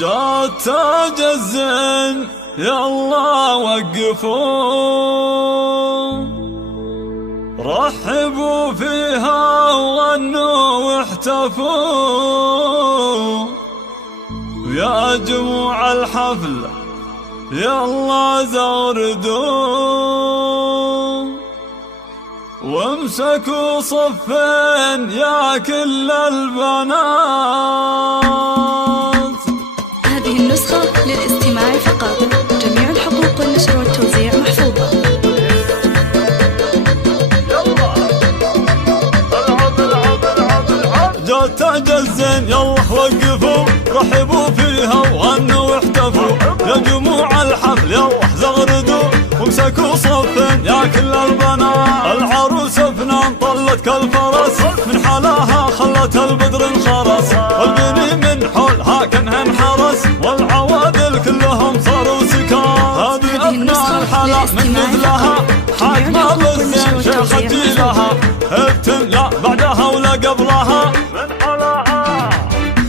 جات تاج الزين يلا وقفوا، رحبوا فيها وغنوا واحتفوا، يا جموع الحفل يلا زغردوا، وامسكوا صفين يا كل البنات. هذه النسخة للاستماع فقط، جميع الحقوق والنشر والتوزيع محفوظة. جات تاج الزين يلا وقفوا، رحبوا فيها وغنوا واحتفوا، يا جموع الحفل يلا زغردوا، وامسكوا صفين يا كل البنات. العروس فنان طلت كالفرس، من حلاها خلت البدر انخرس، والبني من حولها كانها انحرس، والعوادل كلهم صاروا سكان. هذه أبناء الحلا من مثلها، حاكمة بالزين شيخة جيلها، ابتم لا بعدها ولا قبلها،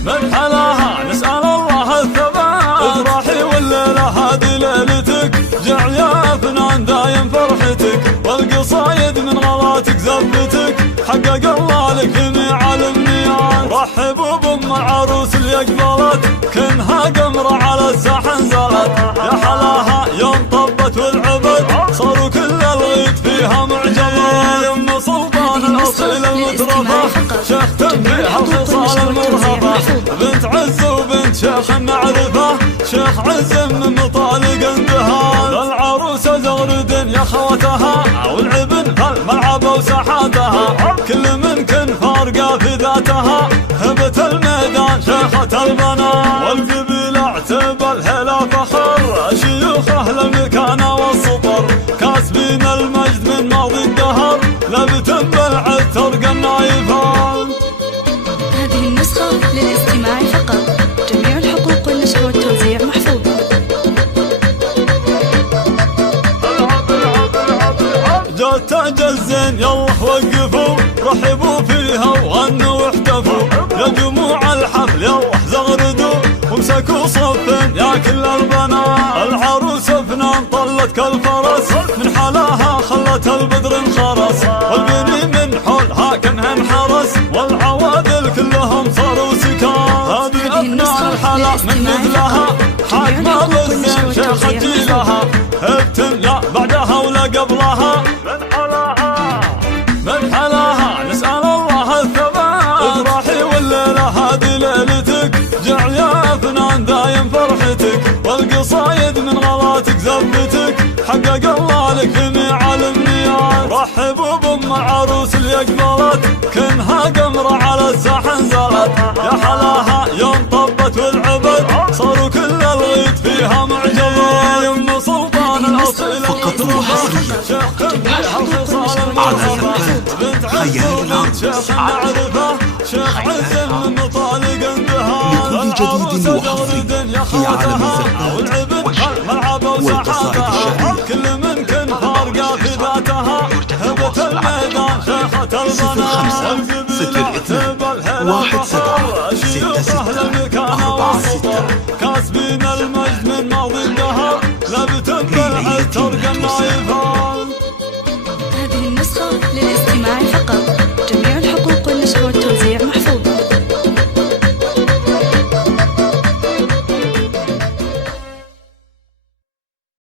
من حلاها نسأل الله الثبات. افرحي والليلة هذه ليلتك، جعل يا فنان دايم فرحتك، والقصايد من غلاتك زفتك، حقق الله لك جميع الامنيات. رحبوا بام العروس اللي اقبلت، كنها قمرة على الساحة نزلت، يا حلاها يوم طبت والعبد، صاروا كل الغيط فيها معجبات. يم سلطان الاصيل المترفة، شيخ تنبيها الخصال المرهبة، بنت عز وبنت شيخ المعرفة، شيخ عز من مطالق اندهال. العروسة زغرد يا خوتها، والعبن فالملعب وساحاتها، كل من كن فارقة في ذاتها، هبة الميدان شيخة البنات. والقبيلة اعتبى الهلا فخر، شيوخه المكانة والسطر، كاسبين المجد من ماضي الدهر، لبتم بالعتر النايفات. هذه النسخة للاستماع فقط، جميع الحقوق والنشر والتوزيع محفوظة. جات تاج الزين يلا وقفوا، رحبوا فيها وغنوا واحتفوا، يا جموع الحفل يلا زغردوا، وامسكوا صفين يا كل البنات. العروس فنان طلت كالفرس، من حلاها خلت البدر انخرس، والبني من حولها كانها انحرس، والعوادل كلهم صاروا سكان. هذه أبناء الحلا من مثلها، حاكمة بالزين شيخة جيلها، ابتم لا بعدها ولا قبلها، من حلاها نسأل الله الثبات. افرحي والليلة هذه ليلتك، جعل يا فنان دايم فرحتك، والقصايد من غلاتك زفتك، حقق الله لك جميع الامنيات. رحبوا بام العروس اللي اقبلت، كنها قمرة على الساحة نزلت، يا حلاها يوم طبت والعبد، صاروا كل الغيط فيها معجبات. يم سلطان الاصيل فقط وحصريا على ثبات خيال العرب، شيخ عز من مطالق اندهال. لكل جديد وحصري في عالم الزبات والشعر والقصائد الشعرية. كل من كن فارقة في ذاتها، هبة الميدان شيخة البنات. 0502176646. كاسبين المجد من ماضي الدهر، لبتم بالعتر